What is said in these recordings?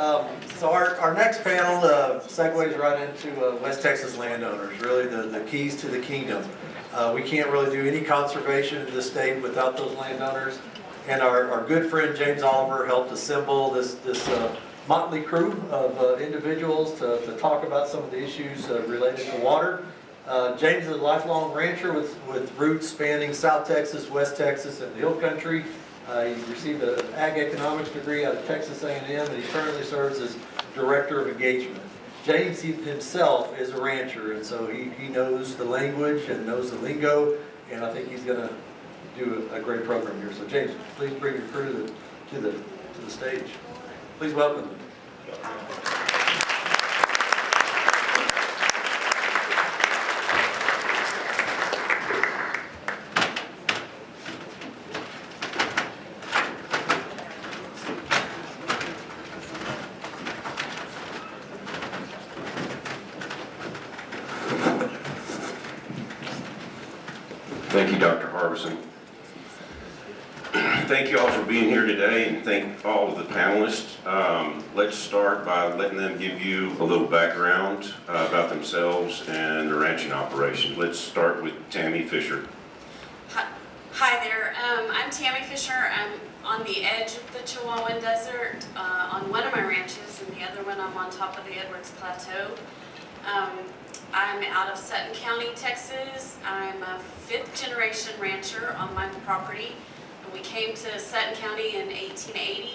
So our next panel segues right into West Texas landowners, really the keys to the kingdom. We can't really do any conservation in this state without those landowners. And our good friend James Oliver helped assemble this motley crew of individuals to talk about some of the issues related to water. James is a lifelong rancher with roots spanning South Texas, West Texas, and the Hill Country. He received an ag economics degree out of Texas A&M, and he currently serves as director of engagement. James himself is a rancher, and so he knows the language and knows the lingo, and I think he's going to do a great program here. So James, please bring your crew to the stage. Please welcome them. Thank you, Dr. Harbison. Thank you all for being here today, and thank all of the panelists. Let's start by letting them give you a little background about themselves and their ranching operation. Let's start with Tammy Fisher. Hi there, I'm Tammy Fisher. I'm on the edge of the Chihuahuan Desert on one of my ranches, and the other one I'm on top of the Edwards Plateau. I'm out of Sutton County, Texas. I'm a fifth-generation rancher on my property. We came to Sutton County in 1880.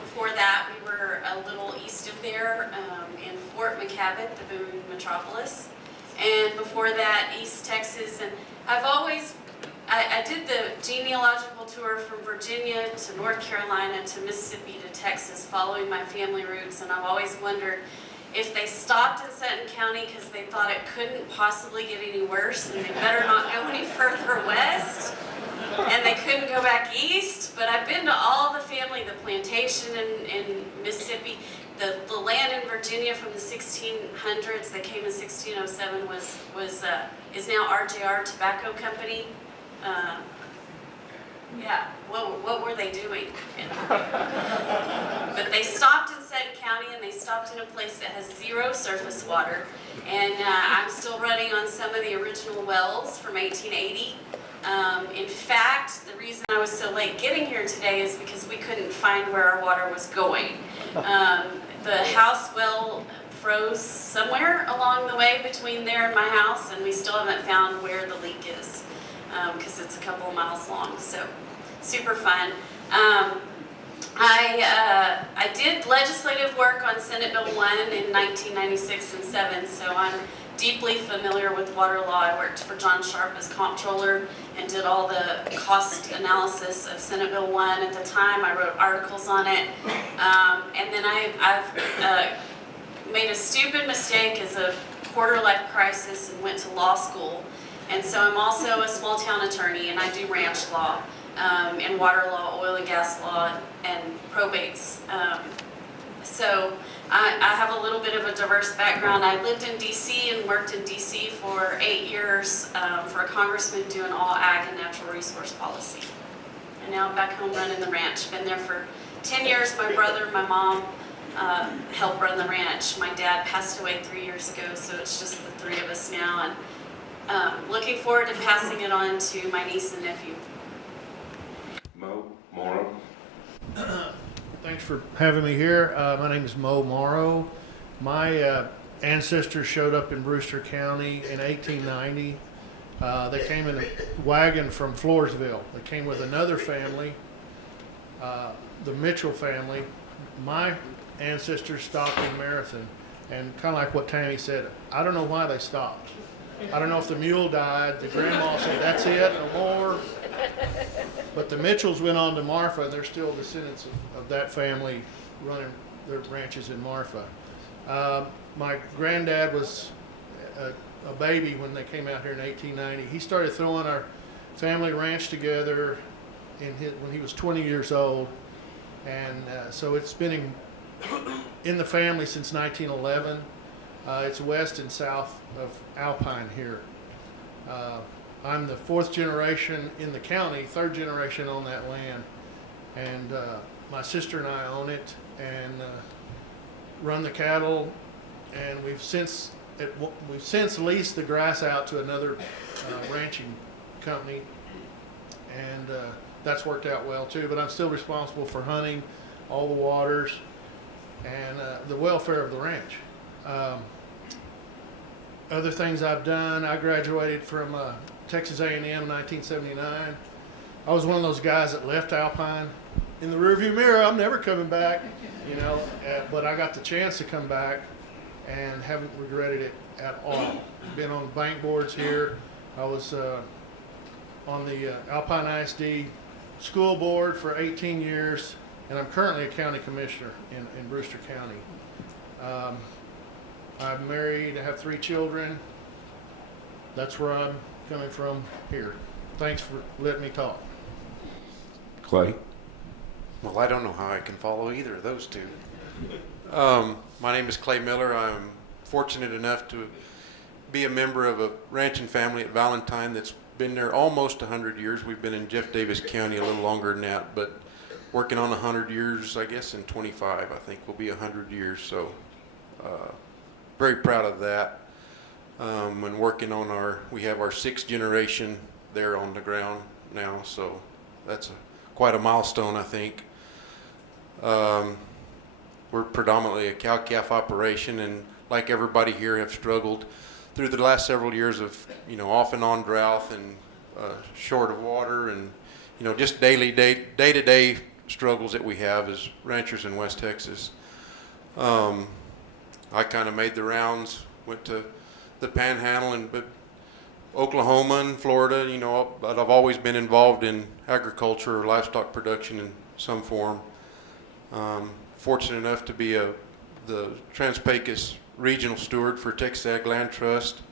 Before that, we were a little east of there in Fort McCabe, the booming metropolis. And before that, East Texas. And I did the genealogical tour from Virginia to North Carolina to Mississippi to Texas, following my family roots. And I've always wondered if they stopped in Sutton County because they thought it couldn't possibly get any worse and they better not go any further west, and they couldn't go back east. But I've been to all the family, the plantation in Mississippi, the land in Virginia from the 1600s that came in 1607 is now RJR Tobacco Company. Yeah, what were they doing? But they stopped in Sutton County, and they stopped in a place that has zero surface water. And I'm still running on some of the original wells from 1880. In fact, the reason I was so late getting here today is because we couldn't find where our water was going. The house well froze somewhere along the way between there and my house, and we still haven't found where the leak is. Because it's a couple of miles long, so super fun. I did legislative work on Senate Bill 1 in 1996 and 7, so I'm deeply familiar with water law. I worked for John Sharp as comptroller and did all the cost analysis of Senate Bill 1 at the time. I wrote articles on it, and then I've made a stupid mistake as a quarter-life crisis and went to law school. And so I'm also a small town attorney, and I do ranch law, and water law, oil and gas law, and probates. So I have a little bit of a diverse background. I lived in DC and worked in DC for 8 years for a congressman doing all ag and natural resource policy. And now I'm back home running the ranch. Been there for 10 years. My brother and my mom helped run the ranch. My dad passed away 3 years ago, so it's just the three of us now. And looking forward to passing it on to my niece and nephew. Mo Morrow. Thanks for having me here. My name is Mo Morrow. My ancestors showed up in Brewster County in 1890. They came in a wagon from Floresville. They came with another family, the Mitchell family. My ancestors stopped in Marathon, and kind of like what Tammy said, I don't know why they stopped. I don't know if the mule died. The grandma said, that's it, no more. But the Mitchells went on to Marfa, and they're still descendants of that family running their ranches in Marfa. My granddad was a baby when they came out here in 1890. He started throwing our family ranch together when he was 20 years old. And so it's been in the family since 1911. It's west and south of Alpine here. I'm the fourth generation in the county, third generation on that land, and my sister and I own it, and run the cattle, and we've since leased the grass out to another ranching company, and that's worked out well too. But I'm still responsible for hunting, all the waters, and the welfare of the ranch. Other things I've done, I graduated from Texas A&M in 1979. I was one of those guys that left Alpine in the rearview mirror. I'm never coming back, you know, but I got the chance to come back and haven't regretted it at all. Been on bank boards here. I was on the Alpine ISD school board for 18 years, and I'm currently a county commissioner in Brewster County. I'm married, I have 3 children. That's where I'm coming from here. Thanks for letting me talk. Clay? Well, I don't know how I can follow either of those two. My name is Clay Miller. I'm fortunate enough to be a member of a ranching family at Valentine that's been there almost 100 years. We've been in Jeff Davis County a little longer than that, but working on 100 years, I guess in 25, I think will be 100 years. So very proud of that. And working on we have our 6th generation there on the ground now, so that's quite a milestone, I think. We're predominantly a cow-calf operation, and like everybody here have struggled through the last several years of, you know, off and on drought and short of water, and, you know, just day-to-day struggles that we have as ranchers in West Texas. I kind of made the rounds, went to the Panhandle and Oklahoma and Florida, you know, but I've always been involved in agriculture or livestock production in some form. Fortunate enough to be the Trans-Pecos regional steward for Texas Ag Land Trust.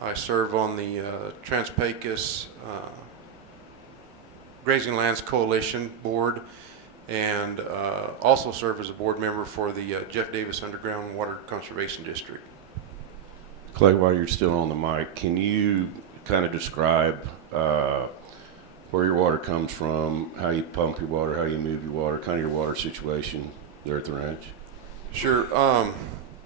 I serve on the Trans-Pecos Grazing Lands Coalition board, and also serve as a board member for the Jeff Davis Underground Water Conservation District. Clay, while you're still on the mic, can you kind of describe where your water comes from, how you pump your water, how you move your water, kind of your water situation there at the ranch? Sure.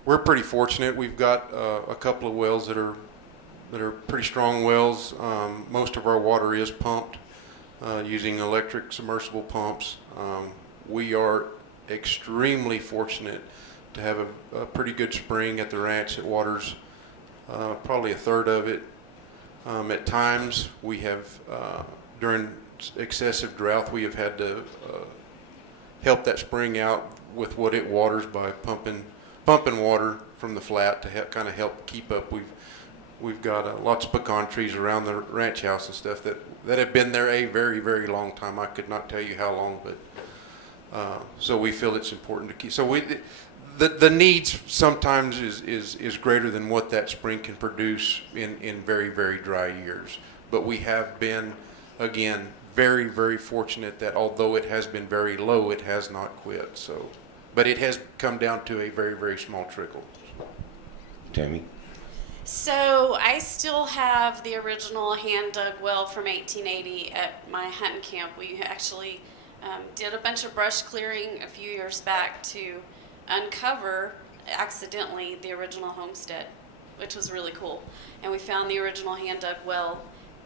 We're pretty fortunate. We've got a couple of wells that are pretty strong wells. Most of our water is pumped using electric submersible pumps. We are extremely fortunate to have a pretty good spring at the ranch that waters probably a third of it. At times we have, during excessive drought, we have had to help that spring out with what it waters by pumping water from the flat to kind of help keep up. We've got lots of pecan trees around the ranch house and stuff that have been there a very, very long time. I could not tell you how long, but so we feel it's important to keep. So the needs sometimes is greater than what that spring can produce in very, very dry years. But we have been, again, very, very fortunate that although it has been very low, it has not quit. So, but it has come down to a very, very small trickle. Tammy? So I still have the original hand-dug well from 1880 at my hunting camp. We actually did a bunch of brush clearing a few years back to uncover, accidentally, the original homestead, which was really cool. And we found the original hand-dug well.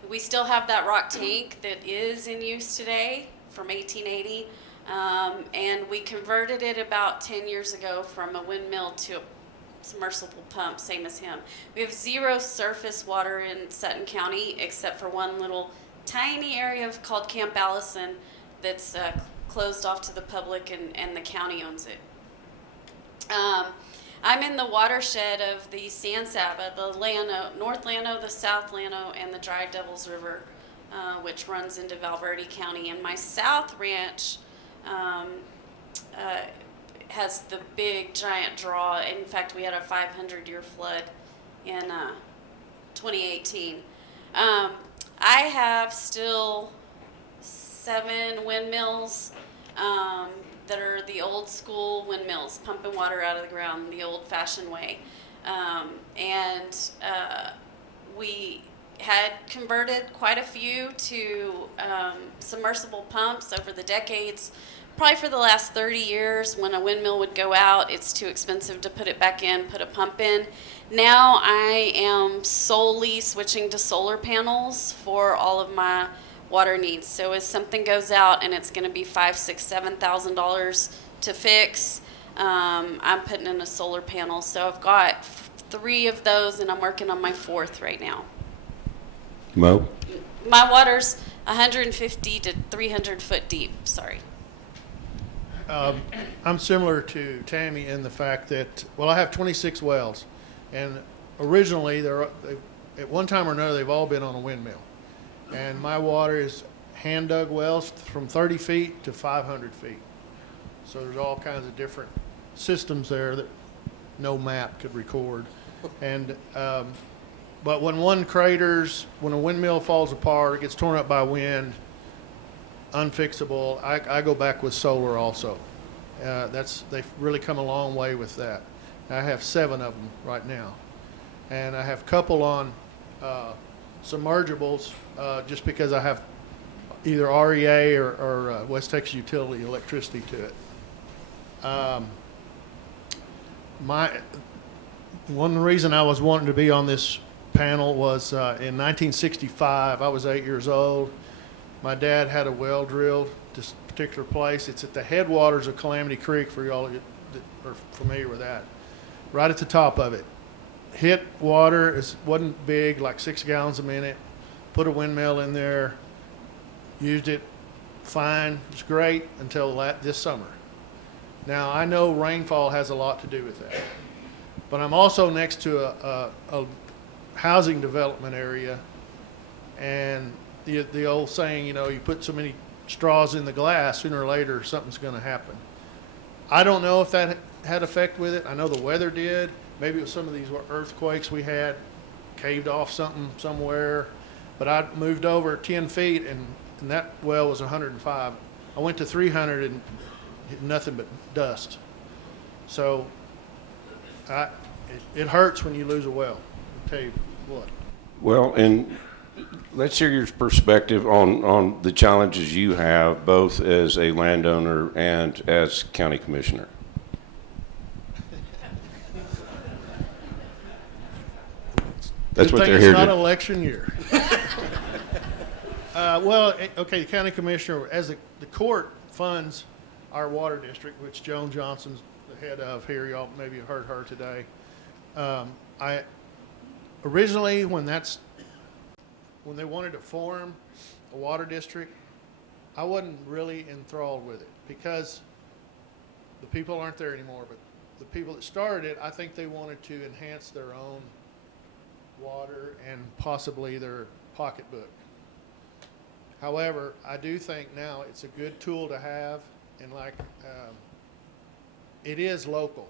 We still have that rock tank that is in use today from 1880. And we converted it about 10 years ago from a windmill to a submersible pump, same as him. We have 0 surface water in Sutton County except for one little tiny area called Camp Allison that's closed off to the public, and the county owns it. I'm in the watershed of the San Saba, the North Llano, the South Llano, and the Dry Devils River, which runs into Valverde County. And my South Ranch has the big giant draw. In fact, we had a 500-year flood in 2018. I have still 7 windmills that are the old school windmills, pumping water out of the ground the old-fashioned way. We had converted quite a few to submersible pumps over the decades, probably for the last 30 years, when a windmill would go out, it's too expensive to put it back in, put a pump in. Now I am solely switching to solar panels for all of my water needs. So if something goes out and it's going to be $5,000, $6,000, $7,000 to fix, I'm putting in a solar panel. So I've got 3 of those, and I'm working on my 4th right now. Mo? My water's 150 to 300 foot deep. Sorry. I'm similar to Tammy in the fact that, well, I have 26 wells, and originally at one time or another they've all been on a windmill, and my water is hand dug wells from 30 feet to 500 feet. So there's all kinds of different systems there that no map could record, and but when one craters, when a windmill falls apart, it gets torn up by wind, unfixable, I go back with solar also. They've really come a long way with that. I have 7 of them right now, and I have a couple on submergibles just because I have either REA or West Texas Utility electricity to it. One reason I was wanting to be on this panel was in 1965. I was 8 years old. My dad had a well drilled this particular place. It's at the headwaters of Calamity Creek, for y'all that are familiar with that. Right at the top of it. Hit water, it wasn't big, like 6 gallons a minute. Put a windmill in there, used it fine, it was great until this summer. Now I know rainfall has a lot to do with that, but I'm also next to a housing development area, and the old saying, you know, you put so many straws in the glass, sooner or later something's going to happen. I don't know if that had effect with it. I know the weather did. Maybe it was some of these earthquakes we had, caved off something somewhere. But I moved over 10 feet, and that well was 105. I went to 300 and nothing but dust. So it hurts when you lose a well. I'll tell you what. Well, and let's hear your perspective on the challenges you have, both as a landowner and as county commissioner. That's what they're here It's not to. election year. Okay, the county commissioner, as the court funds our water district, which Joan Johnson's the head of here, y'all maybe have heard her today. I originally, when they wanted to form a water district, I wasn't really enthralled with it because the people aren't there anymore. But the people that started it, I think they wanted to enhance their own water and possibly their pocketbook. However, I do think now it's a good tool to have, and it is local.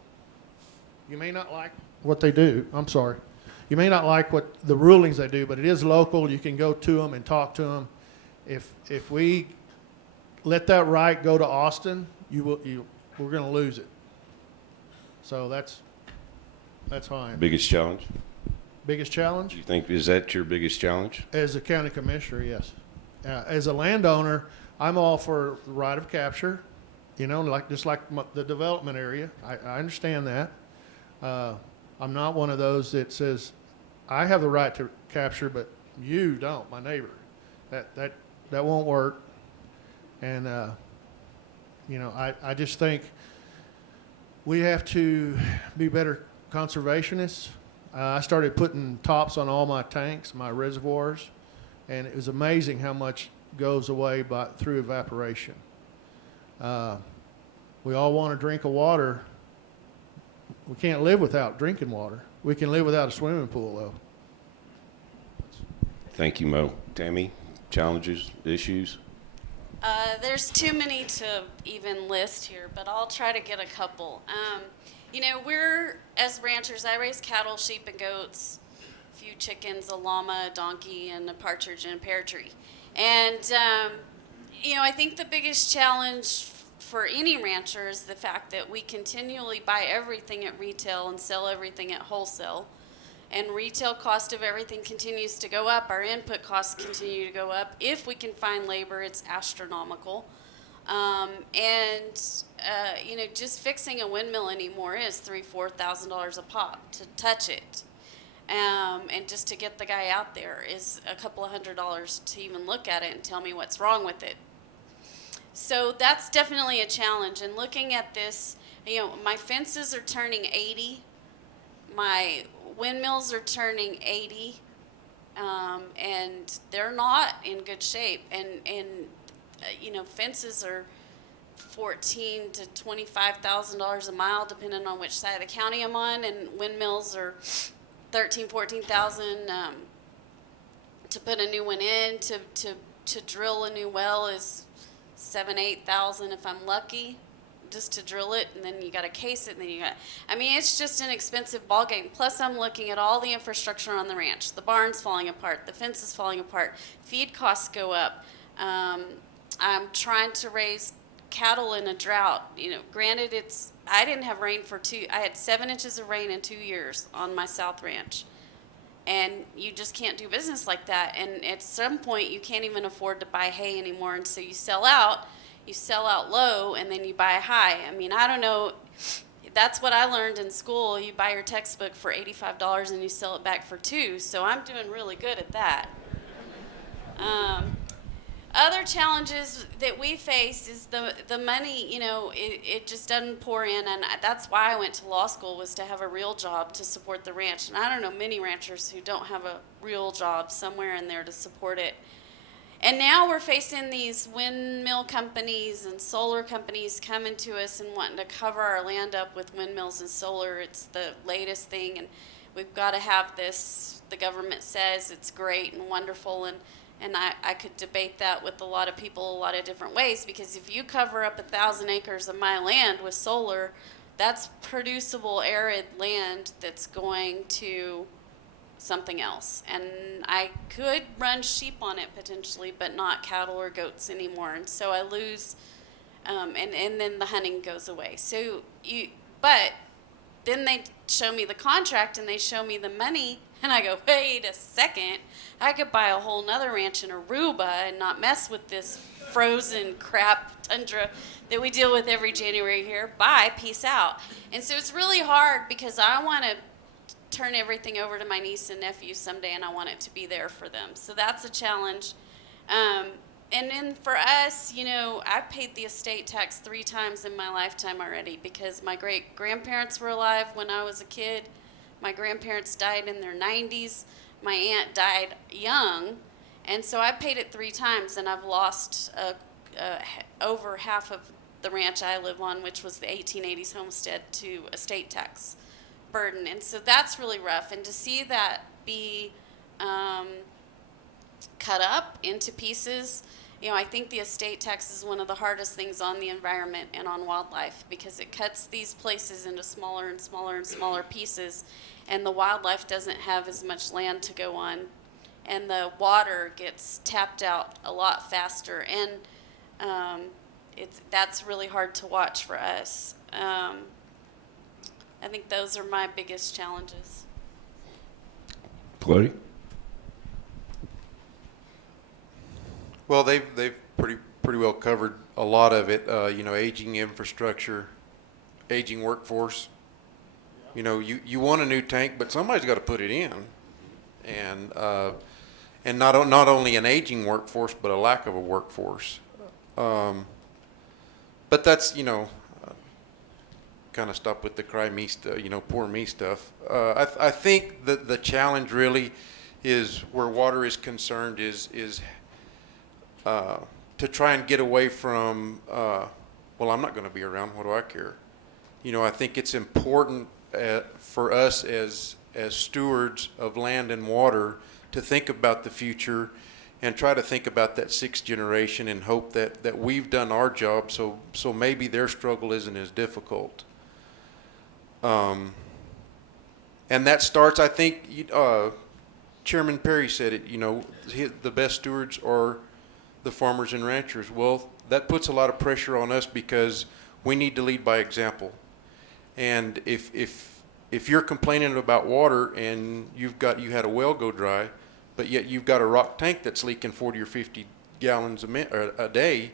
You may not like what they do. I'm sorry. You may not like what the rulings they do, but it is local. You can go to them and talk to them. If we let that right go to Austin, we're going to lose it. So that's how I am. Biggest challenge? Biggest challenge? Do you think, is that your biggest challenge? As a county commissioner, yes. As a landowner, I'm all for the right of capture, just like the development area. I understand that. I'm not one of those that says, I have the right to capture, but you don't, my neighbor. That won't work. And, I just think we have to be better conservationists. I started putting tops on all my tanks, my reservoirs, and it was amazing how much goes away through evaporation. We all want a drink of water. We can't live without drinking water. We can live without a swimming pool, though. Thank you, Mo. Tammy, challenges, issues? There's too many to even list here, but I'll try to get a couple. We're, as ranchers, I raise cattle, sheep, and goats, a few chickens, a llama, a donkey, and a partridge and a pear tree. And, I think the biggest challenge for any rancher is the fact that we continually buy everything at retail and sell everything at wholesale. And retail cost of everything continues to go up. Our input costs continue to go up. If we can find labor, it's astronomical. Just fixing a windmill anymore is $3,000-$4,000 a pop to touch it. And just to get the guy out there is a couple of $100 to even look at it and tell me what's wrong with it. So that's definitely a challenge. And looking at this, my fences are turning 80, my windmills are turning 80, and they're not in good shape. And fences are $14,000 to $25,000 a mile, depending on which side of the county I'm on, and windmills are $13,000-$14,000 to put a new one in. To drill a new well is $7,000-$8,000 if I'm lucky, just to drill it, and then you got to case it, and then it's just an expensive ball game. Plus, I'm looking at all the infrastructure on the ranch: the barn's falling apart, the fence is falling apart, feed costs go up. I'm trying to raise cattle in a drought. Granted, I didn't have rain I had 7 inches of rain in 2 years on my South Ranch. And you just can't do business like that. And at some point, you can't even afford to buy hay anymore. And so you sell out low, and then you buy high. I don't know. That's what I learned in school. You buy your textbook for $85 and you sell it back for $2. So I'm doing really good at that. Other challenges that we face is the money. It just doesn't pour in, and that's why I went to law school, was to have a real job to support the ranch. And I don't know many ranchers who don't have a real job somewhere in there to support it. And now we're facing these windmill companies and solar companies coming to us and wanting to cover our land up with windmills and solar. It's the latest thing, and we've got to have this. The government says it's great and wonderful, and I could debate that with a lot of people a lot of different ways, because if you cover up 1,000 acres of my land with solar, that's producible arid land that's going to something else. And I could run sheep on it potentially, but not cattle or goats anymore. And so I lose, and then the hunting goes away. But then they show me the contract and they show me the money, and I go, wait a second, I could buy a whole nother ranch in Aruba and not mess with this frozen crap tundra that we deal with every January here. Bye, peace out. And so it's really hard, because I want to turn everything over to my niece and nephew someday, and I want it to be there for them. So that's a challenge. And then for us, I've paid the estate tax 3 times in my lifetime already, because my great-grandparents were alive when I was a kid. My grandparents died in their 90s. My aunt died young. And so I paid it 3 times, and I've lost over half of the ranch I live on, which was the 1880s homestead, to estate tax burden. And so that's really rough. And to see that be cut up into pieces, I think the estate tax is one of the hardest things on the environment and on wildlife, because it cuts these places into smaller and smaller and smaller pieces, and the wildlife doesn't have as much land to go on, and the water gets tapped out a lot faster, and that's really hard to watch for us. I think those are my biggest challenges. Clay? Well, they've pretty well covered a lot of it. Aging infrastructure, aging workforce. You want a new tank, but somebody's got to put it in, and not only an aging workforce, but a lack of a workforce. But that's kind of stop with the cry me stuff, poor me stuff. I think that the challenge really is, where water is concerned, is to try and get away from, well, I'm not going to be around, what do I care? I think it's important for us as stewards of land and water to think about the future and try to think about that 6th generation, and hope that we've done our job, so maybe their struggle isn't as difficult. And that starts, I think, Chairman Perry said it, the best stewards are the farmers and ranchers. Well, that puts a lot of pressure on us, because we need to lead by example. And if you're complaining about water, and you had a well go dry, but yet you've got a rock tank that's leaking 40 or 50 gallons a day,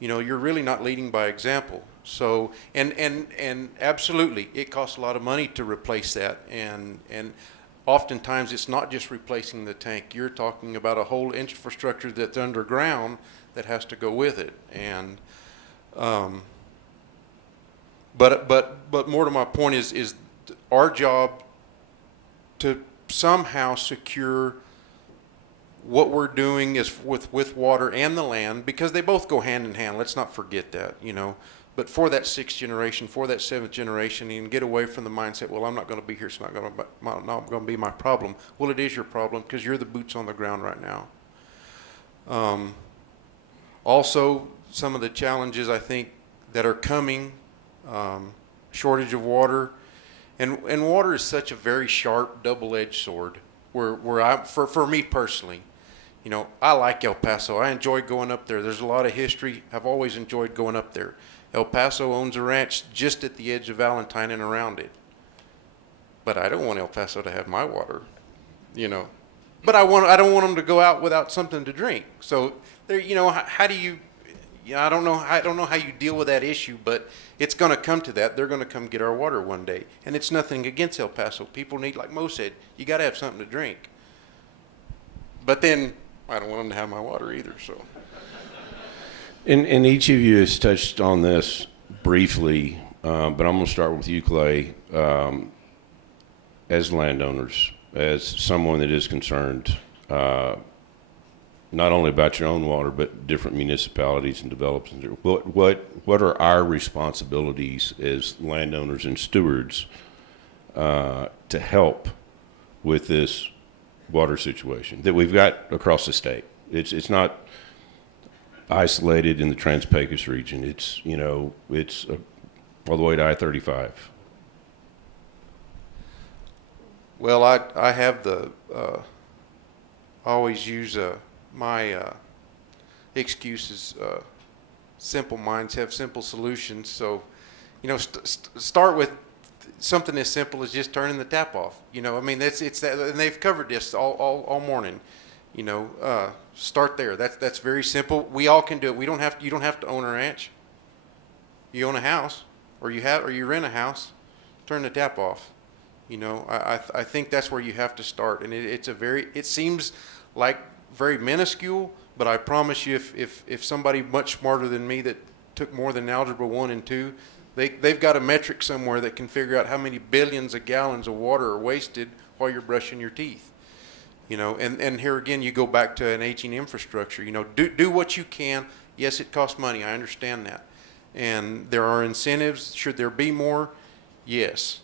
you're really not leading by example. So, and absolutely, it costs a lot of money to replace that. And oftentimes it's not just replacing the tank. You're talking about a whole infrastructure that's underground that has to go with it. And, but more to my point is our job to somehow secure what we're doing is with water and the land, because they both go hand in hand. Let's not forget that, But for that sixth generation, for that seventh generation, and get away from the mindset, well, I'm not going to be here, it's not going to be my problem. Well, it is your problem because you're the boots on the ground right now. Also, some of the challenges I think that are coming, shortage of water, and water is such a very sharp, double-edged sword. For me personally, I like El Paso. I enjoy going up there. There's a lot of history. I've always enjoyed going up there. El Paso owns a ranch just at the edge of Valentine and around it. But I don't want El Paso to have my water, But I don't want them to go out without something to drink. So there, how do you? I don't know how you deal with that issue, but it's going to come to that. They're going to come get our water one day, and it's nothing against El Paso. People need, like Mo said, you got to have something to drink. But then I don't want them to have my water either. So. And each of you has touched on this briefly, but I'm going to start with you, Clay. As landowners, as someone that is concerned, not only about your own water, but different municipalities and developments. What are our responsibilities as landowners and stewards to help with this water situation that we've got across the state? It's not isolated in the Trans-Pecos region. It's all the way to I-35. Well, I have I always use my excuses. Simple minds have simple solutions. So, start with something as simple as just turning the tap off. It's that, and they've covered this all morning. Start there. That's very simple. We all can do it. You don't have to own a ranch. You own a house, or you rent a house. Turn the tap off. I think that's where you have to start, and it seems like very minuscule, but I promise you, if somebody much smarter than me that took more than Algebra 1 and 2, they've got a metric somewhere that can figure out how many billions of gallons of water are wasted while you're brushing your teeth. And here again, you go back to an aging infrastructure. Do what you can. Yes, it costs money. I understand that. And there are incentives. Should there be more? Yes.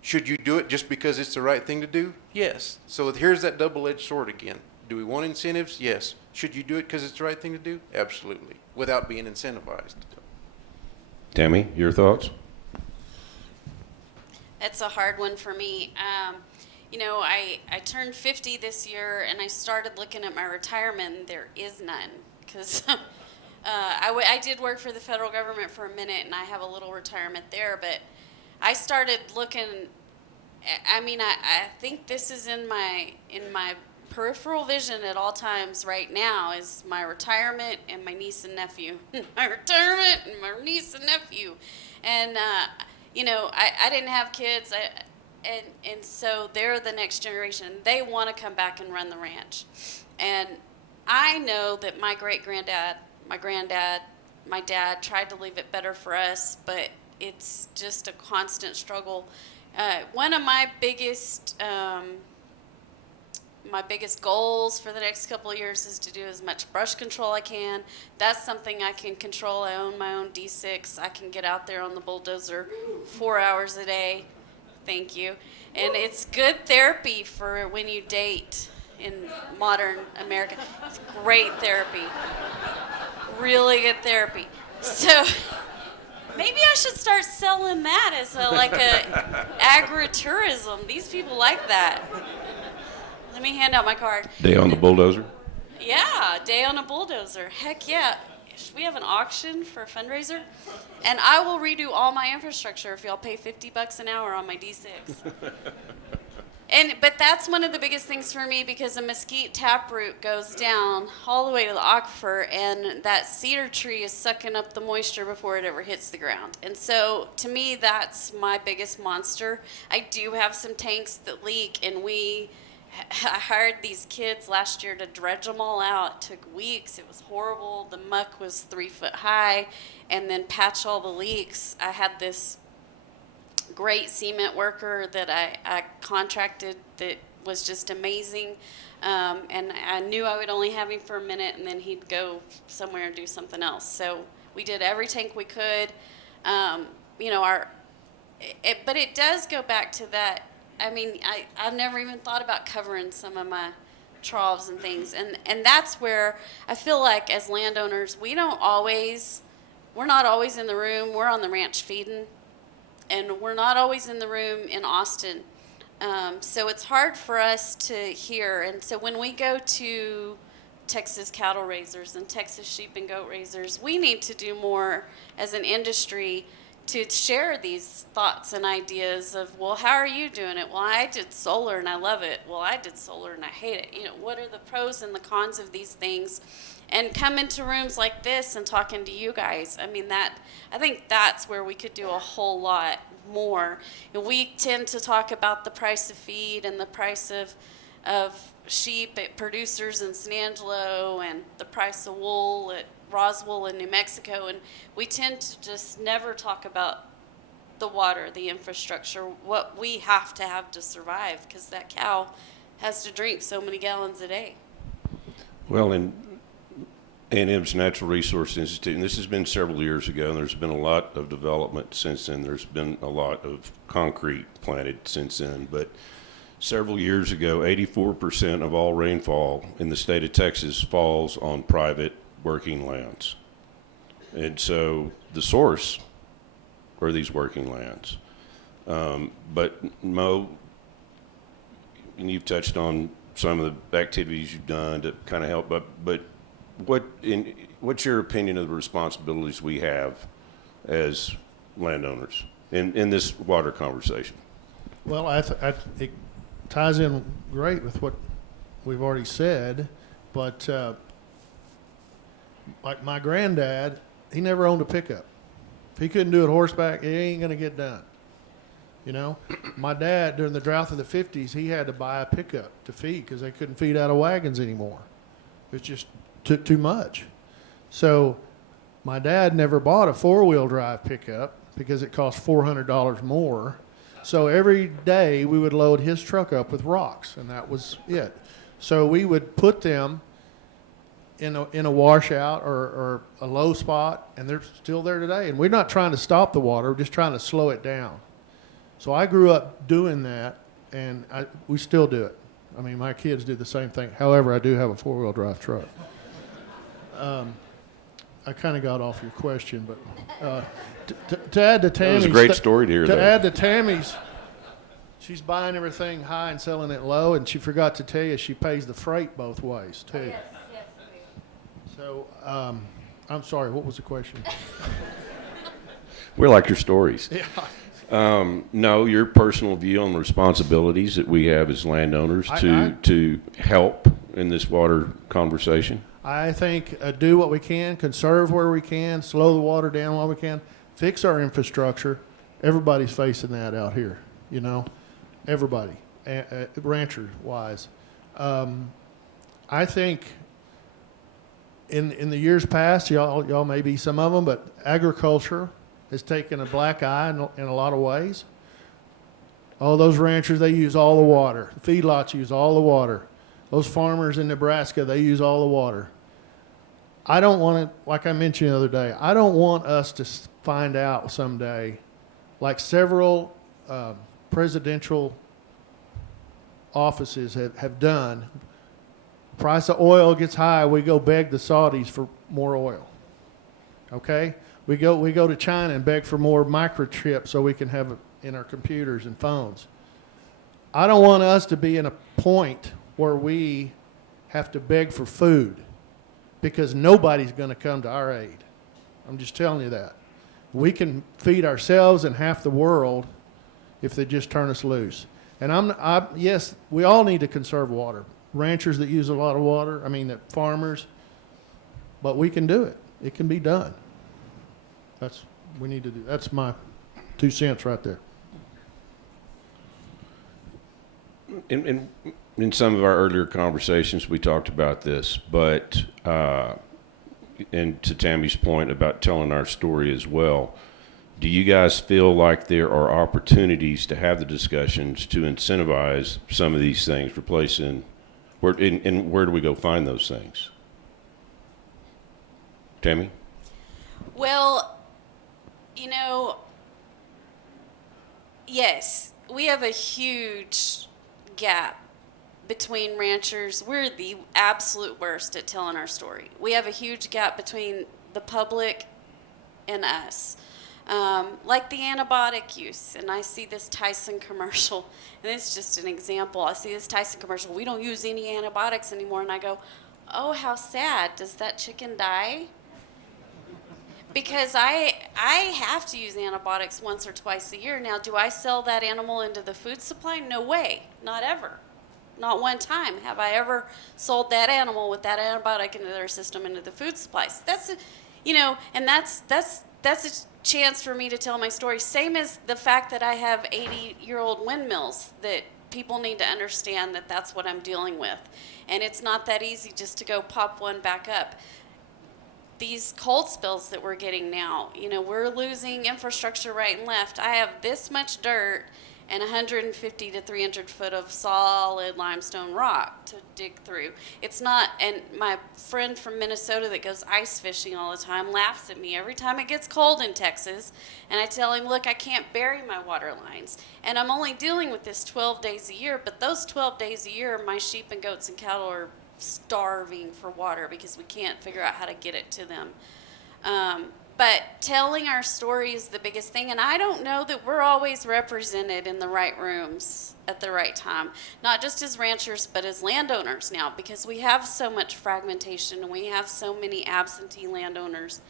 Should you do it just because it's the right thing to do? Yes. So here's that double-edged sword again. Do we want incentives? Yes. Should you do it because it's the right thing to do? Absolutely. Without being incentivized. Tammy, your thoughts? It's a hard one for me. I turned 50 this year, and I started looking at my retirement, and there is none. Because I did work for the federal government for a minute, and I have a little retirement there, but I started looking. I think this is in my peripheral vision at all times right now is my retirement and my niece and nephew. My retirement and my niece and nephew. And, I didn't have kids, and so they're the next generation. They want to come back and run the ranch. And I know that my great-granddad, my granddad, my dad tried to leave it better for us, but it's just a constant struggle. One of my biggest goals for the next couple of years is to do as much brush control I can. That's something I can control. I own my own D6. I can get out there on the bulldozer 4 hours a day. Thank you. And it's good therapy for when you date in modern America. It's great therapy. Really good therapy. So maybe I should start selling that as a agritourism. These people like that. Let me hand out my card. Day on the bulldozer? Yeah, day on a bulldozer. Heck yeah. Should we have an auction for a fundraiser? And I will redo all my infrastructure if y'all pay $50 an hour on my D6. But that's one of the biggest things for me because the mesquite taproot goes down all the way to the aquifer, and that cedar tree is sucking up the moisture before it ever hits the ground. And so, to me, that's my biggest monster. I do have some tanks that leak, and I hired these kids last year to dredge them all out. It took weeks. It was horrible. The muck was 3 foot high, and then patch all the leaks. I had this great cement worker that I contracted that was just amazing. And I knew I would only have him for a minute, and then he'd go somewhere and do something else. So we did every tank we could. You know, but it does go back to that. I mean, I've never even thought about covering some of my troughs and things. And that's where I feel like as landowners, we're not always in the room. We're on the ranch feeding. And we're not always in the room in Austin. So it's hard for us to hear. And so when we go to Texas cattle raisers and Texas sheep and goat raisers, we need to do more as an industry to share these thoughts and ideas of, well, how are you doing it? Well, I did solar and I love it. Well, I did solar and I hate it. You know, what are the pros and the cons of these things? And come into rooms like this and talking to you guys. I mean, I think that's where we could do a whole lot more. And we tend to talk about the price of feed and the price of sheep at producers in San Angelo and the price of wool at Roswell in New Mexico. And we tend to just never talk about the water, the infrastructure, what we have to survive, because that cow has to drink so many gallons a day. Well, in A&M's Natural Resource Institute, and this has been several years ago, and there's been a lot of development since then. There's been a lot of concrete planted since then, but several years ago, 84% of all rainfall in the state of Texas falls on private working lands. And so the source are these working lands. But Mo, and you've touched on some of the activities you've done to kind of help, but what's your opinion of the responsibilities we have as landowners in this water conversation? Well, it ties in great with what we've already said, but like my granddad, he never owned a pickup. If he couldn't do it horseback, it ain't going to get done. You know, my dad, during the drought of the 50s, he had to buy a pickup to feed because they couldn't feed out of wagons anymore. It just took too much. So my dad never bought a four-wheel drive pickup because it cost $400 more. So every day we would load his truck up with rocks, and that was it. So we would put them in a washout or a low spot, and they're still there today. And we're not trying to stop the water, we're just trying to slow it down. So I grew up doing that, and we still do it. I mean, my kids do the same thing. However, I do have a four-wheel drive truck. I kind of got off your question, but to add to Tammy's... That was a great story to hear, though. To add to Tammy's, she's buying everything high and selling it low, and she forgot to tell you she pays the freight both ways, too. Yes. So, I'm sorry, what was the question? We like your stories. Yeah. No, your personal view on the responsibilities that we have as landowners to help in this water conversation. I think do what we can, conserve where we can, slow the water down while we can, fix our infrastructure. Everybody's facing that out here, you know, everybody, rancher-wise. I think in the years past, y'all may be some of them, but agriculture has taken a black eye in a lot of ways. All those ranchers, they use all the water. The feedlots use all the water. Those farmers in Nebraska, they use all the water. I don't want to, like I mentioned the other day, I don't want us to find out someday, like several presidential offices have done, price of oil gets high, we go beg the Saudis for more oil. Okay? We go to China and beg for more microchips so we can have it in our computers and phones. I don't want us to be in a point where we have to beg for food because nobody's going to come to our aid. I'm just telling you that. We can feed ourselves and half the world if they just turn us loose. And yes, we all need to conserve water. Ranchers that use a lot of water, farmers, but we can do it. It can be done. That's my 2 cents right there. In some of our earlier conversations, we talked about this, but, and to Tammy's point about telling our story as well, do you guys feel like there are opportunities to have the discussions to incentivize some of these things, replacing, and where do we go find those things? Tammy? Well, yes, we have a huge gap between ranchers. We're the absolute worst at telling our story. We have a huge gap between the public and us. Like the antibiotic use, and I see this Tyson commercial, and it's just an example. I see this Tyson commercial, we don't use any antibiotics anymore, and I go, oh, how sad. Does that chicken die? Because I have to use antibiotics once or twice a year. Now, do I sell that animal into the food supply? No way. Not ever. Not one time have I ever sold that animal with that antibiotic into their system into the food supplies. That's a chance for me to tell my story. Same as the fact that I have 80-year-old windmills that people need to understand that that's what I'm dealing with. And it's not that easy just to go pop one back up. These cold spills that we're getting now, we're losing infrastructure right and left. I have this much dirt and 150 to 300 foot of solid limestone rock to dig through. It's not, and my friend from Minnesota that goes ice fishing all the time laughs at me every time it gets cold in Texas, and I tell him, look, I can't bury my water lines, and I'm only dealing with this 12 days a year, but those 12 days a year, my sheep and goats and cattle are starving for water because we can't figure out how to get it to them. But telling our story is the biggest thing, and I don't know that we're always represented in the right rooms at the right time, not just as ranchers, but as landowners now, because we have so much fragmentation and we have so many absentee landowners.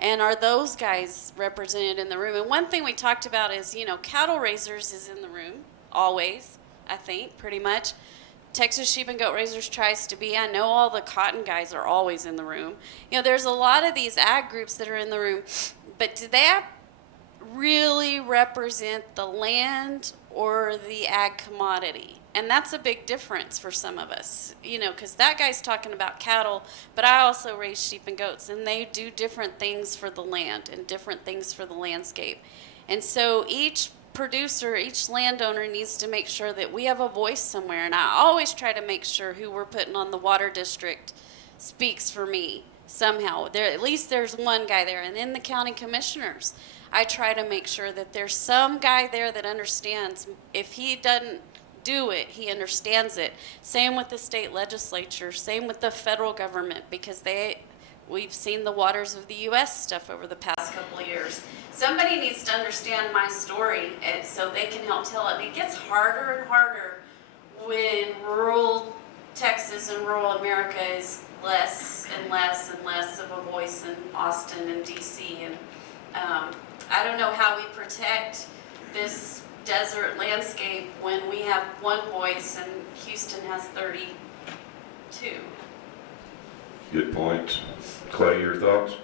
And are those guys represented in the room? And one thing we talked about is, cattle raisers is in the room, always, I think, pretty much. Texas Sheep and Goat Raisers tries to be. I know all the cotton guys are always in the room. There's a lot of these ag groups that are in the room, but do they really represent the land or the ag commodity? And that's a big difference for some of us, because that guy's talking about cattle, but I also raise sheep and goats, and they do different things for the land and different things for the landscape. And so each producer, each landowner needs to make sure that we have a voice somewhere, and I always try to make sure who we're putting on the water district speaks for me somehow. At least there's one guy there, and then the county commissioners, I try to make sure that there's some guy there that understands. If he doesn't do it, he understands it. Same with the state legislature, same with the federal government, because we've seen the waters of the U.S. stuff over the past couple of years. Somebody needs to understand my story so they can help tell it. And it gets harder and harder when rural Texas and rural America is less and less and less of a voice in Austin and D.C. And I don't know how we protect this desert landscape when we have one voice and Houston has 32. Good point. Clay, your thoughts?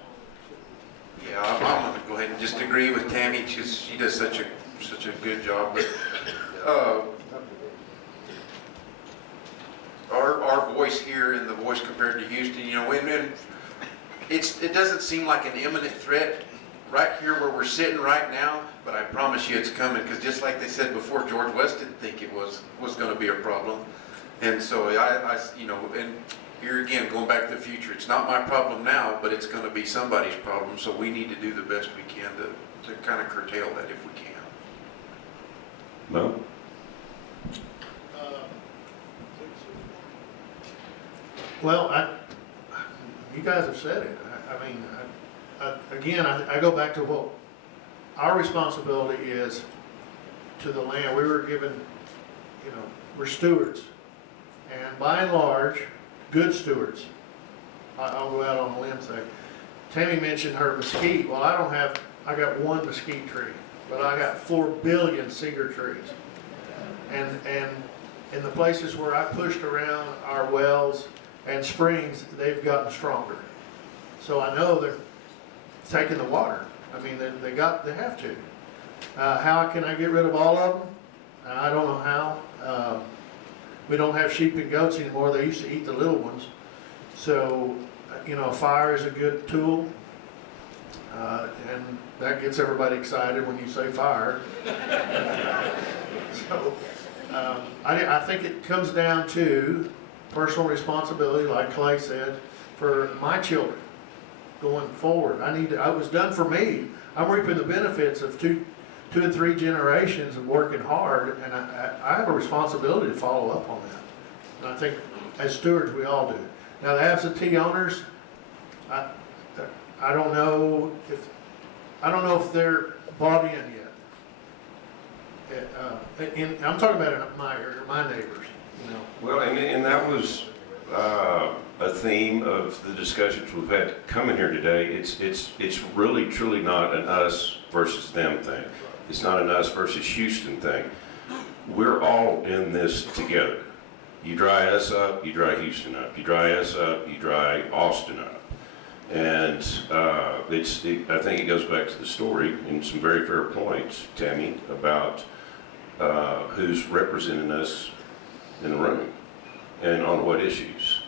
Yeah, I'm going to go ahead and just agree with Tammy. She does such a good job. But our voice here and the voice compared to Houston, and it doesn't seem like an imminent threat right here where we're sitting right now. But I promise you, it's coming, because just like they said before, George West didn't think it was going to be a problem, and so and here again, going back to the future, it's not my problem now, but it's going to be somebody's problem, so we need to do the best we can to kind of curtail that if we can. No? Well, you guys have said it. I go back to what our responsibility is to the land. We were given, we're stewards, and by and large, good stewards. I'll go out on a limb and say, Tammy mentioned her mesquite. Well, I got one mesquite tree, but I got 4 billion cedar trees. And in the places where I pushed around our wells and springs, they've gotten stronger. So I know they're taking the water. I mean, they have to. How can I get rid of all of them? I don't know how. We don't have sheep and goats anymore. They used to eat the little ones. So, you know, fire is a good tool. And that gets everybody excited when you say fire. So, I think it comes down to personal responsibility, like Clay said, for my children going forward. It was done for me. I'm reaping the benefits of two and three generations of working hard, and I have a responsibility to follow up on that. And I think as stewards, we all do. Now, the absentee owners, I don't know if they're bought in yet. I'm talking about my neighbors, you know. Well, and that was a theme of the discussions we've had coming here today. It's really truly not an us versus them thing. It's not an us versus Houston thing. We're all in this together. You dry us up, you dry Houston up. You dry us up, you dry Austin up. And I think it goes back to the story and some very fair points, Tammy, about who's representing us in the room and on what issues.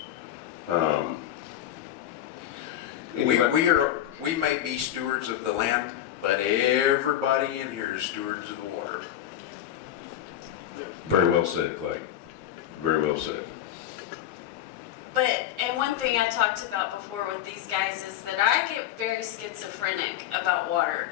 We may be stewards of the land, but everybody in here is stewards of the water. Very well said, Clay. Very well said. And one thing I talked about before with these guys is that I get very schizophrenic about water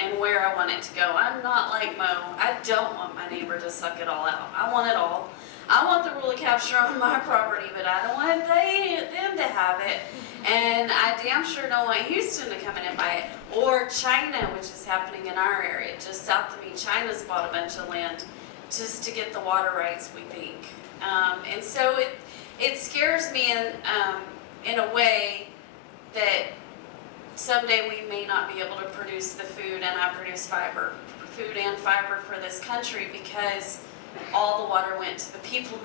and where I want it to go. I'm not like Mo. I don't want my neighbor to suck it all out. I want it all. I want the rule of capture on my property, but I don't want them to have it. And I damn sure don't want Houston to come in and buy it. Or China, which is happening in our area. Just south of me, China's bought a bunch of land just to get the water rights, we think. And so it scares me in a way that someday we may not be able to produce the food, and I produce food and fiber for this country because all the water went to the people.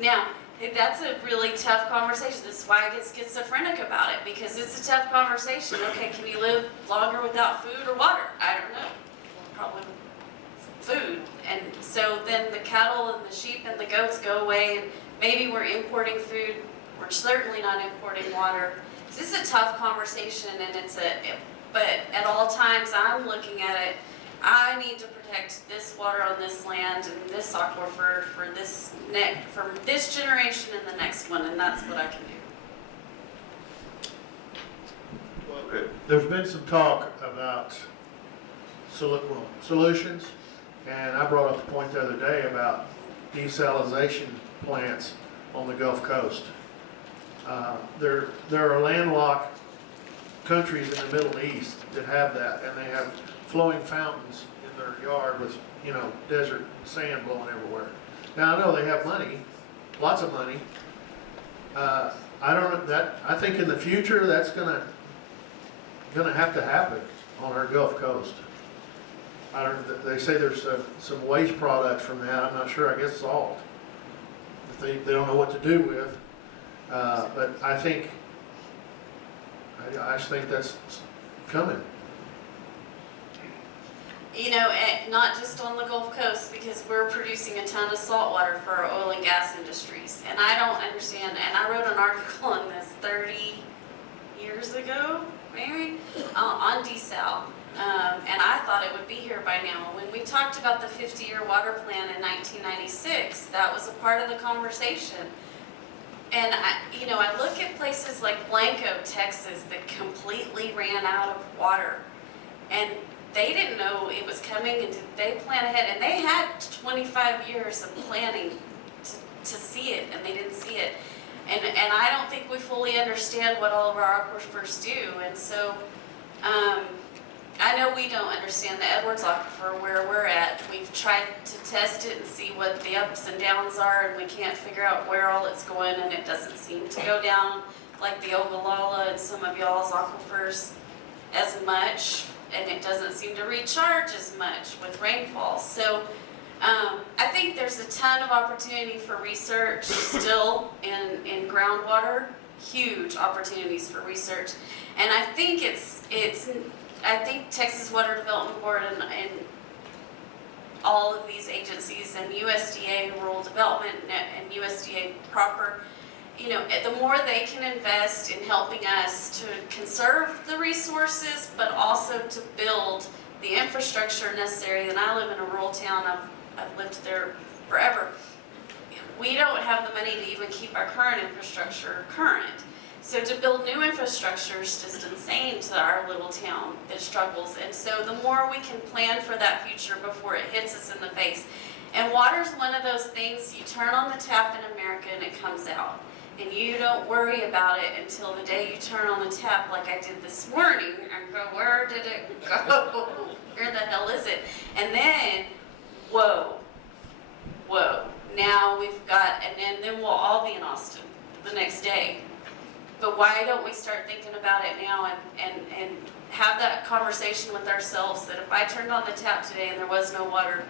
Now, that's a really tough conversation. This is why I get schizophrenic about it, because it's a tough conversation. Okay, can you live longer without food or water? I don't know. Probably food. And so then the cattle and the sheep and the goats go away, and maybe we're importing food. We're certainly not importing water. This is a tough conversation, and but at all times I'm looking at it, I need to protect this water on this land and this aquifer for this generation and the next one, and that's what I can do. There's been some talk about solutions, and I brought up the point the other day about desalination plants on the Gulf Coast. There are landlocked countries in the Middle East that have that, and they have flowing fountains in their yard with, you know, desert sand blowing everywhere. Now I know they have money, lots of money. I think in the future that's gonna have to happen on our Gulf Coast. They say there's some waste products from that. I'm not sure. I guess salt that they don't know what to do with. But I just think that's coming. You know, not just on the Gulf Coast, because we're producing a ton of salt water for our oil and gas industries. And I don't understand, and I wrote an article on this 30 years ago, maybe, on desal. And I thought it would be here by now. When we talked about the 50-year water plan in 1996, that was a part of the conversation. And I look at places like Blanco, Texas, that completely ran out of water. And they didn't know it was coming, and they plan ahead. And they had 25 years of planning to see it, and they didn't see it. And I don't think we fully understand what all of our aquifers do. And so I know we don't understand the Edwards Aquifer where we're at. We've tried to test it and see what the ups and downs are, and we can't figure out where all it's going, and it doesn't seem to go down like the Ogallala and some of y'all's aquifers as much, and it doesn't seem to recharge as much with rainfall. So I think there's a ton of opportunity for research still in groundwater, huge opportunities for research. And I think I think Texas Water Development Board and all of these agencies and USDA Rural Development and USDA proper, you know, the more they can invest in helping us to conserve the resources, but also to build the infrastructure necessary. And I live in a rural town, I've lived there forever. We don't have the money to even keep our current infrastructure current. So to build new infrastructure is just insane to our little town that struggles. And so the more we can plan for that future before it hits us in the face. And water's one of those things, you turn on the tap in America and it comes out. And you don't worry about it until the day you turn on the tap like I did this morning and go, where did it go? Where the hell is it? And then, whoa, now we've got, and then we'll all be in Austin the next day. But why don't we start thinking about it now and have that conversation with ourselves that if I turned on the tap today and there was no water,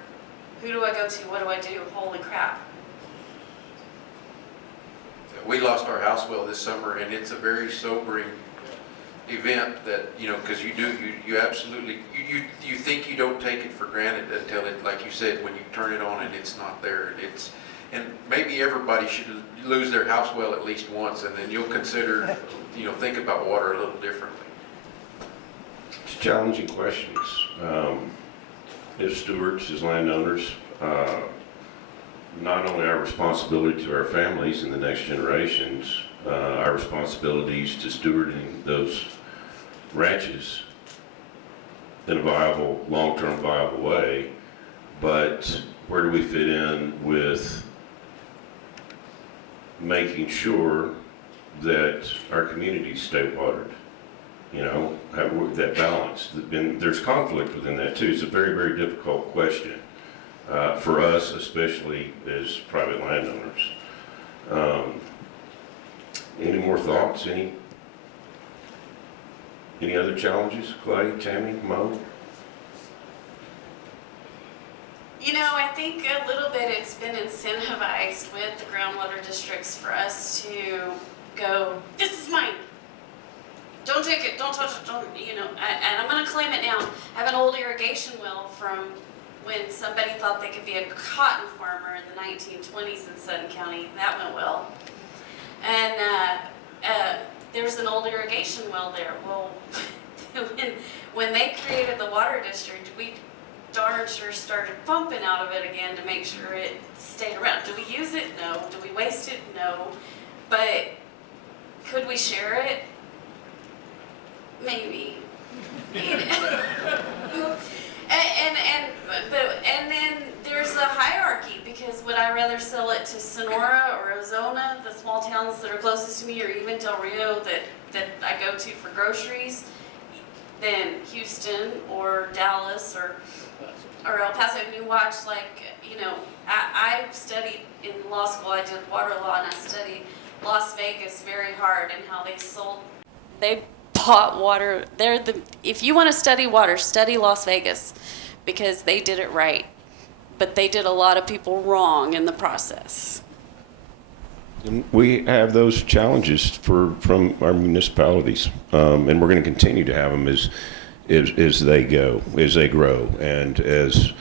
who do I go to? What do I do? Holy crap. We lost our house well this summer, and it's a very sobering event that, you know, because you absolutely, you think you don't take it for granted until it, like you said, when you turn it on and it's not there. And maybe everybody should lose their house well at least once, and then you'll consider, you know, think about water a little differently. It's challenging questions. As stewards, as landowners, not only our responsibility to our families and the next generations, our responsibilities to stewarding those ranches in a viable, long-term viable way, but where do we fit in with making sure that our communities stay watered? You know, that balance. There's conflict within that too. It's a very, very difficult question for us, especially as private landowners. Any more thoughts? Any other challenges? Clay, Tammy, Mo? You know, I think a little bit it's been incentivized with the groundwater districts for us to go, this is mine. Don't take it, don't touch it, don't, you know, and I'm gonna claim it now. I have an old irrigation well from when somebody thought they could be a cotton farmer in the 1920s in Sutton County. That went well. And there's an old irrigation well there. Well, when they created the water district, we darn sure started pumping out of it again to make sure it stayed around. Do we use it? No. Do we waste it? No. But could we share it? Maybe. And then there's a hierarchy, because would I rather sell it to Sonora or Arizona, the small towns that are closest to me, or even Del Rio that I go to for groceries, than Houston or Dallas or El Paso? And you watch, like, you know, I studied in law school, I did water law, and I studied Las Vegas very hard and how they bought water. If you want to study water, study Las Vegas, because they did it right. But they did a lot of people wrong in the process. We have those challenges from our municipalities, and we're going to continue to have them as they grow, and as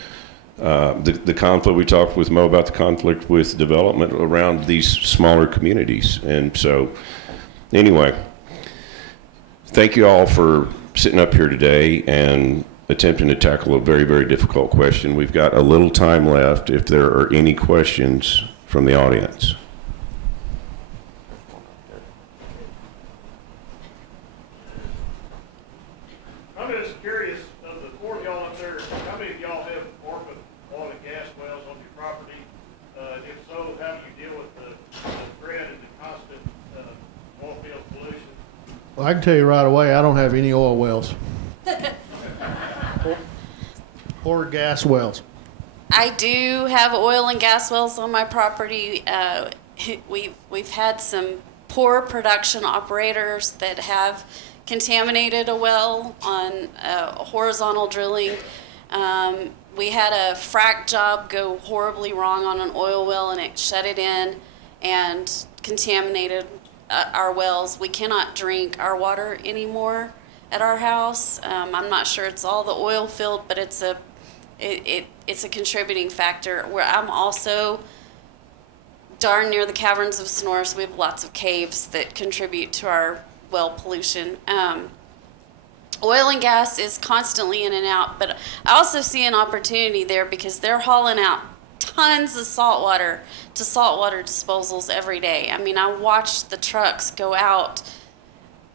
the conflict. We talked with Mo about the conflict with development around these smaller communities, and so anyway, thank you all for sitting up here today and attempting to tackle a very, very difficult question. We've got a little time left if there are any questions from the audience. I'm just curious, of the four of y'all up there, how many of y'all have orphan oil and gas wells on your property? If so, how do you deal with the threat and the constant oil field pollution? Well, I can tell you right away, I don't have any oil wells. or gas wells. I do have oil and gas wells on my property. We've had some poor production operators that have contaminated a well on horizontal drilling. we had a frack job go horribly wrong on an oil well, and it shut it in and contaminated our wells. We cannot drink our water anymore at our house. I'm not sure it's all the oil filled, but it's a contributing factor. Where I'm also darn near the caverns of Sonora, so we have lots of caves that contribute to our well pollution. Oil and gas is constantly in and out, but I also see an opportunity there because they're hauling out tons of saltwater to saltwater disposals every day. I mean, I watch the trucks go out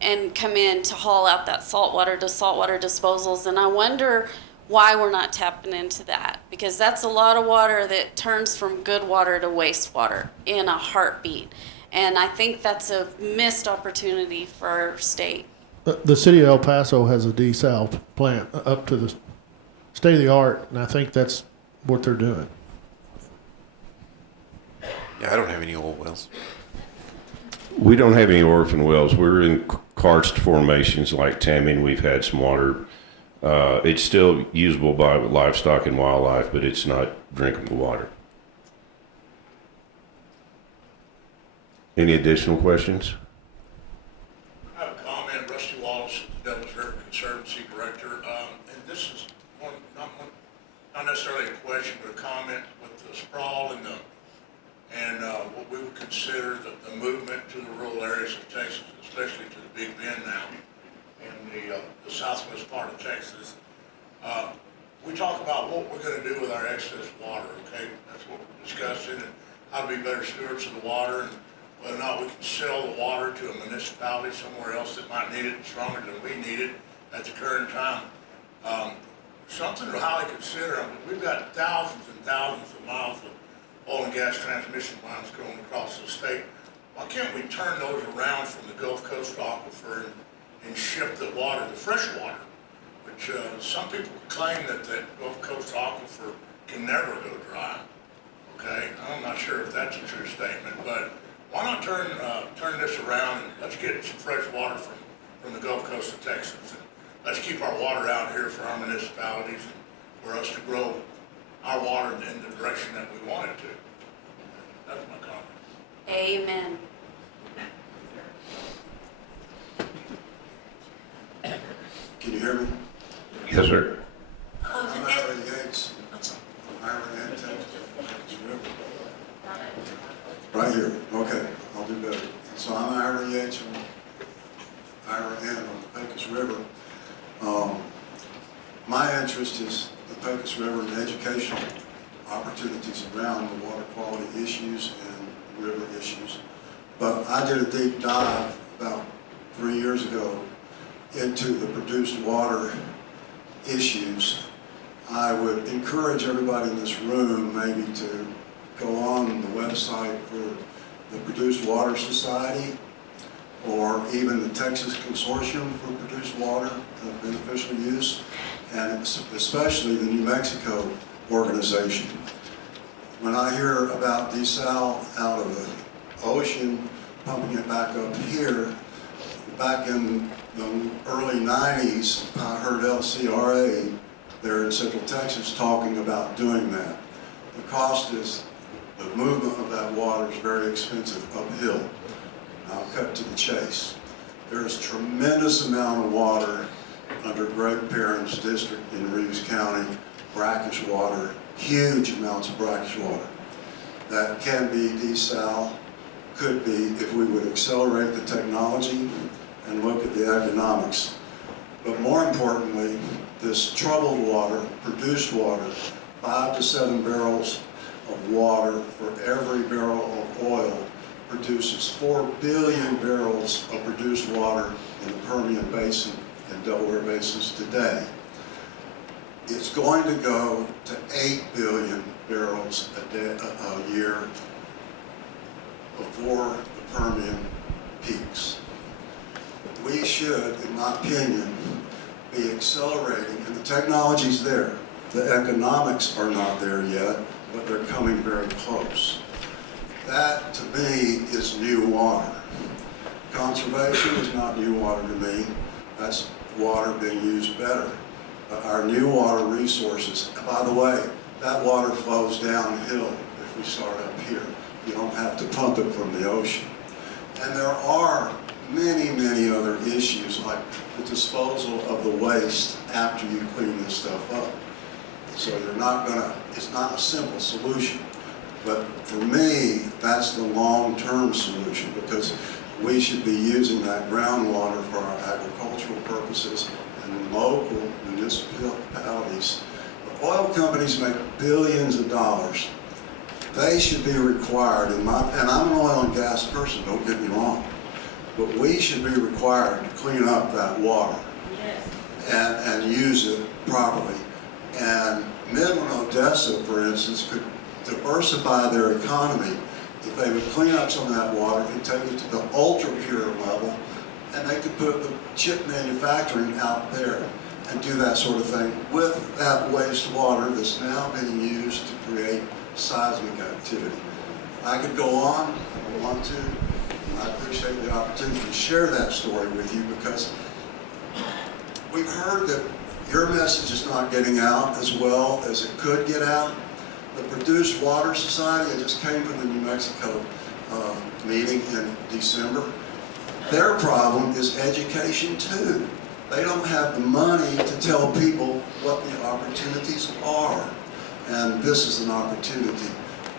and come in to haul out that saltwater to saltwater disposals, and I wonder why we're not tapping into that, because that's a lot of water that turns from good water to wastewater in a heartbeat. And I think that's a missed opportunity for our state. The city of El Paso has a desal plant up to the state of the art, and I think that's what they're doing. Yeah, I don't have any oil wells. We don't have any orphan wells. We're in karst formations like Tammy, we've had some water. It's still usable by livestock and wildlife, but it's not drinkable water. Any additional questions? I have a comment, Rusty Wallace, Devil's River Conservancy Director, and this is not necessarily a question, but a comment with the sprawl and what we would consider the movement to the rural areas of Texas, especially to the Big Bend now, in the southwest part of Texas. We talk about what we're going to do with our excess water, okay? That's what we're discussing, and how to be better stewards of the water, and whether or not we can sell the water to a municipality somewhere else that might need it stronger than we need it at the current time. Something to highly consider. I mean, we've got thousands and thousands of miles of oil and gas transmission lines going across the state. Why can't we turn those around from the Gulf Coast aquifer and ship the water, the fresh water, which some people claim that Gulf Coast aquifer can never go dry. Okay, I'm not sure if that's a true statement, but why not turn this around and let's get some fresh water from the Gulf Coast of Texas, and let's keep our water out here for our municipalities and for us to grow our water in the direction that we want it to. That's my comment. Amen. Can you hear me? Yes, sir. I'm Ira Yates. Ira and Texas River. Right here. Okay, I'll do better. So I'm Ira Yates from Ira and on the Pecos River. My interest is the Pecos River and educational opportunities around the water quality issues and river issues. But I did a deep dive about 3 years ago into the produced water issues. I would encourage everybody in this room maybe to go on the website for the Produced Water Society or even the Texas Consortium for Produced Water Beneficial Use, and especially the New Mexico organization. When I hear about desal out of the ocean, pumping it back up here, back in the early 90s, I heard LCRA there in Central Texas talking about doing that. The cost is, the movement of that water is very expensive uphill. I'll cut to the chase. There's a tremendous amount of water under Great Perrin's district in Reeves County, brackish water, huge amounts of brackish water. That can be desal, could be if we would accelerate the technology and look at the economics. But more importantly, this troubled water, produced water, 5 to 7 barrels of water for every barrel of oil produces 4 billion barrels of produced water in the Permian Basin and Delaware Basins today. It's going to go to 8 billion barrels a year before the Permian peaks. We should, in my opinion, be accelerating, and the technology's there. The economics are not there yet, but they're coming very close. That, to me, is new water. Conservation is not new water to me. That's water being used better. our new water resources. And by the way, that water flows downhill if we start up here. You don't have to pump it from the ocean. And there are many, many other issues like the disposal of the waste after you clean this stuff up. So it's not a simple solution. But for me, that's the long-term solution, because we should be using that groundwater for our agricultural purposes, and in local municipalities. The oil companies make billions of dollars. They should be required, and I'm an oil and gas person, don't get me wrong, but we should be required to clean up that water and use it properly. And Midland, Odessa, for instance, could diversify their economy if they would clean up some of that water and take it to the ultra pure level, and they could put the chip manufacturing out there and do that sort of thing with that wastewater that's now being used to create seismic activity. I could go on, I don't want to, and I appreciate the opportunity to share that story with you, because we've heard that your message is not getting out as well as it could get out. The Produced Water Society, I just came from the New Mexico meeting in December. Their problem is education too. They don't have the money to tell people what the opportunities are. And this is an opportunity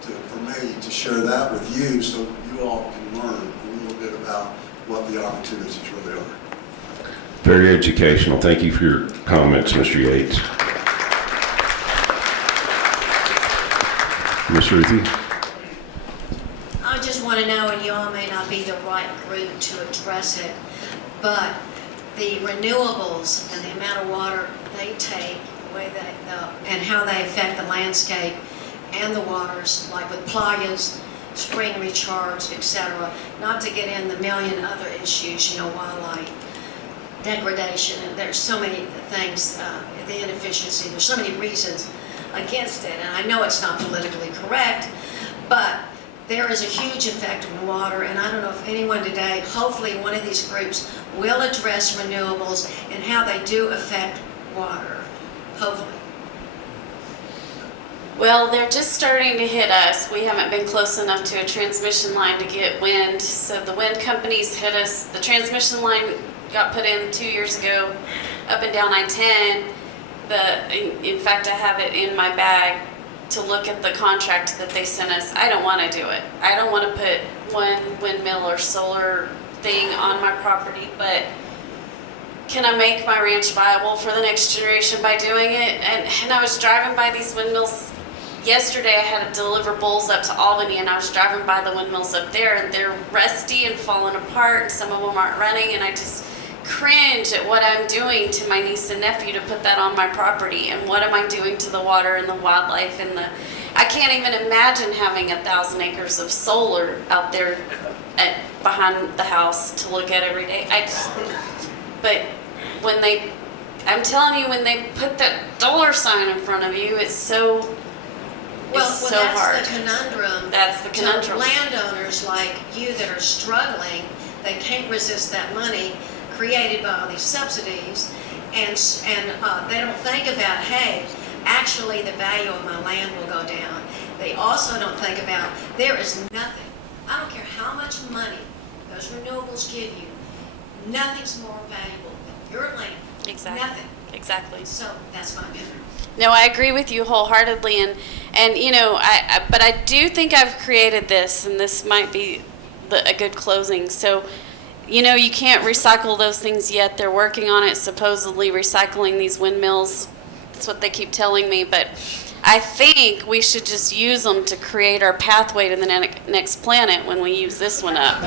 for me to share that with you, so you all can learn a little bit about what the opportunities really are. Very educational. Thank you for your comments, Mr. Yates. Ms. Ruthie? I just want to know, and you all may not be the right group to address it, but the renewables and the amount of water they take, the way and how they affect the landscape and the waters, like with playas, spring recharge, etc. Not to get in the million other issues, wildlife degradation, and there's so many things, the inefficiency, there's so many reasons against it, and I know it's not politically correct, but there is a huge effect on water, and I don't know if anyone today, hopefully one of these groups will address renewables and how they do affect water, hopefully. Well, they're just starting to hit us. We haven't been close enough to a transmission line to get wind, so the wind companies hit us. The transmission line got put in 2 years ago up and down I-10. In fact, I have it in my bag to look at the contract that they sent us. I don't want to do it. I don't want to put one windmill or solar thing on my property, but can I make my ranch viable for the next generation by doing it? And I was driving by these windmills yesterday. I had to deliver bulls up to Albany, and I was driving by the windmills up there, and they're rusty and falling apart, and some of them aren't running, and I just cringe at what I'm doing to my niece and nephew to put that on my property, and what am I doing to the water and the wildlife and I can't even imagine having 1,000 acres of solar out there behind the house to look at every day. But I'm telling you, when they put that dollar sign in front of you, it's so Well, that's hard. the conundrum. That's the conundrum. To landowners like you that are struggling, they can't resist that money created by all these subsidies, and they don't think about, hey, actually the value of my land will go down. They also don't think about, there is nothing, I don't care how much money those renewables give you, nothing's more valuable than your land. Exactly. Nothing. Exactly. So that's my opinion. No, I agree with you wholeheartedly, and but I do think I've created this, and this might be a good closing. So, you can't recycle those things yet. They're working on it, supposedly recycling these windmills. That's what they keep telling me, but I think we should just use them to create our pathway to the next planet when we use this one up.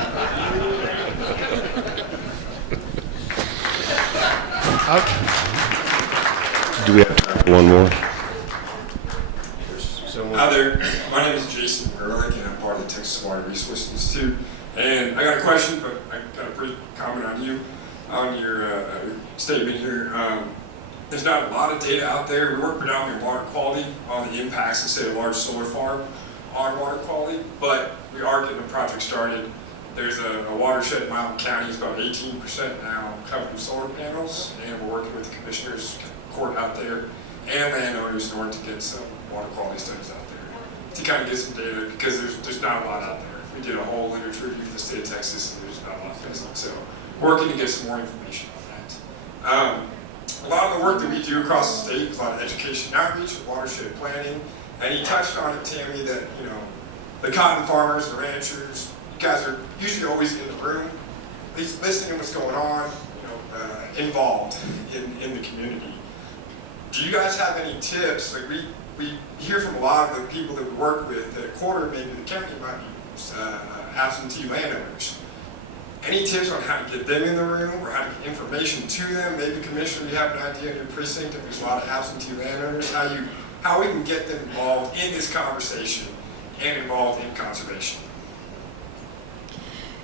Do we have time for one more? Hi there, my name is Jason Ehrlich, and I'm part of the Texas Water Resources Institute. And I got a question, but I got a brief comment on your statement here. There's not a lot of data out there. We work predominantly on water quality, on the impacts of, say, a large solar farm on water quality, but we are getting a project started. There's a watershed in Milam County, it's about 18% now covered with solar panels, and we're working with the commissioners court out there and landowners in order to get some water quality studies out there to kind of get some data, because there's not a lot out there. We did a whole literature review for the state of Texas, and there's not a lot of things like so. Working to get some more information on that. A lot of the work that we do across the state is a lot of education outreach and watershed planning. And you touched on it, Tammy, that the cotton farmers, the ranchers, you guys are usually always in the room, at least listening to what's going on, involved in the community. Do you guys have any tips? Like we hear from a lot of the people that we work with that a quarter maybe the county might be absentee landowners. Any tips on how to get them in the room or how to get information to them? Maybe Commissioner, you have an idea in your precinct if there's a lot of absentee landowners, how we can get them involved in this conversation and involved in conservation.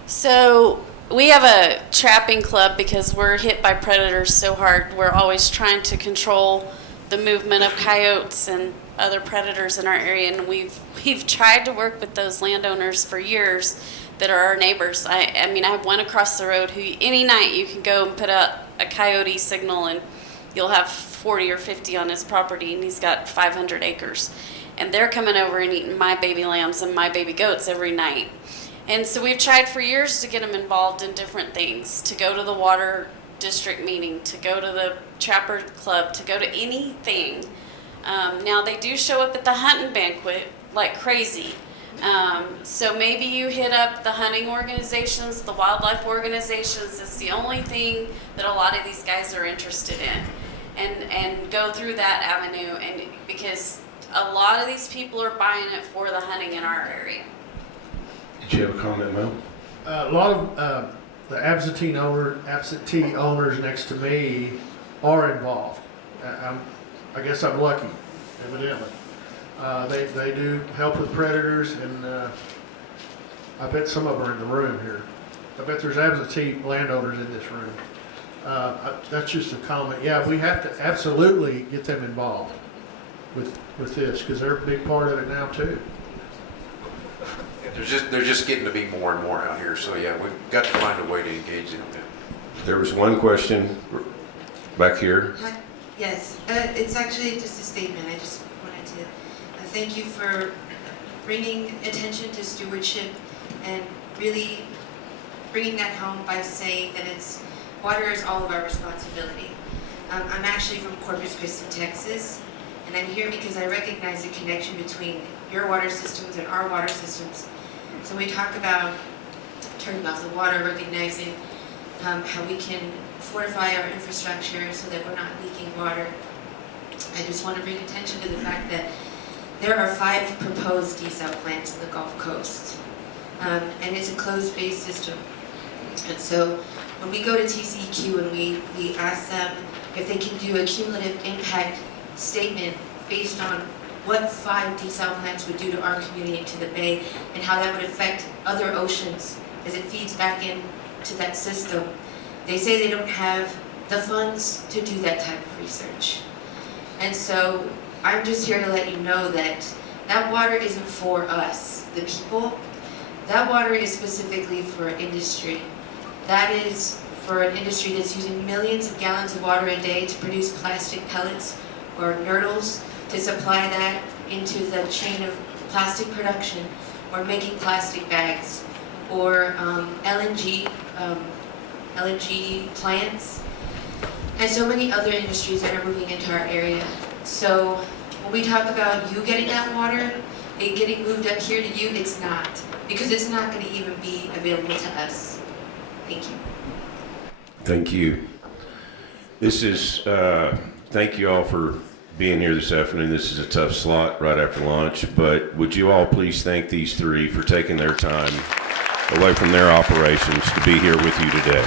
So we have a trapping club because we're hit by predators so hard. We're always trying to control the movement of coyotes and other predators in our area, and we've tried to work with those landowners for years that are our neighbors. I mean, I have one across the road who any night you can go and put up a coyote signal and you'll have 40 or 50 on his property, and he's got 500 acres. And they're coming over and eating my baby lambs and my baby goats every night. And so we've tried for years to get them involved in different things, to go to the water district meeting, to go to the trapper club, to go to anything. Now they do show up at the hunting banquet like crazy. So maybe you hit up the hunting organizations, the wildlife organizations. It's the only thing that a lot of these guys are interested in, and go through that avenue. And because a lot of these people are buying it for the hunting in our area. Did you have a comment, Mel? A lot of the absentee owners next to me are involved. I guess I'm lucky, evidently. They do help with predators, and I bet some of them are in the room here. I bet there's absentee landowners in this room. That's just a comment. Yeah, we have to absolutely get them involved with this, because they're a big part of it now too. They're just getting to be more and more out here, so yeah, we've got to find a way to engage them. There was one question back here. Hi. Yes, it's actually just a statement. I just wanted to thank you for bringing attention to stewardship and really bringing that home by saying that water is all of our responsibility. I'm actually from Corpus Christi, Texas, and I'm here because I recognize the connection between your water systems and our water systems. So we talk about turning off the water, recognizing how we can fortify our infrastructure so that we're not leaking water. I just want to bring attention to the fact that there are 5 proposed desal plants in the Gulf Coast, and it's a closed-based system. And so when we go to TCEQ and we ask them if they can do a cumulative impact statement based on what 5 desal plants would do to our community and to the bay, and how that would affect other oceans as it feeds back into that system. They say they don't have the funds to do that type of research. And so I'm just here to let you know that that water isn't for us, the people. That water is specifically for industry. That is for an industry that's using millions of gallons of water a day to produce plastic pellets or nurdles, to supply that into the chain of plastic production, or making plastic bags, or LNG plants, and so many other industries that are moving into our area. So when we talk about you getting that water, it getting moved up here to you, it's not, because it's not going to even be available to us. Thank you. Thank you. This is, thank you all for being here this afternoon. This is a tough slot right after lunch, but would you all please thank these 3 for taking their time away from their operations to be here with you today.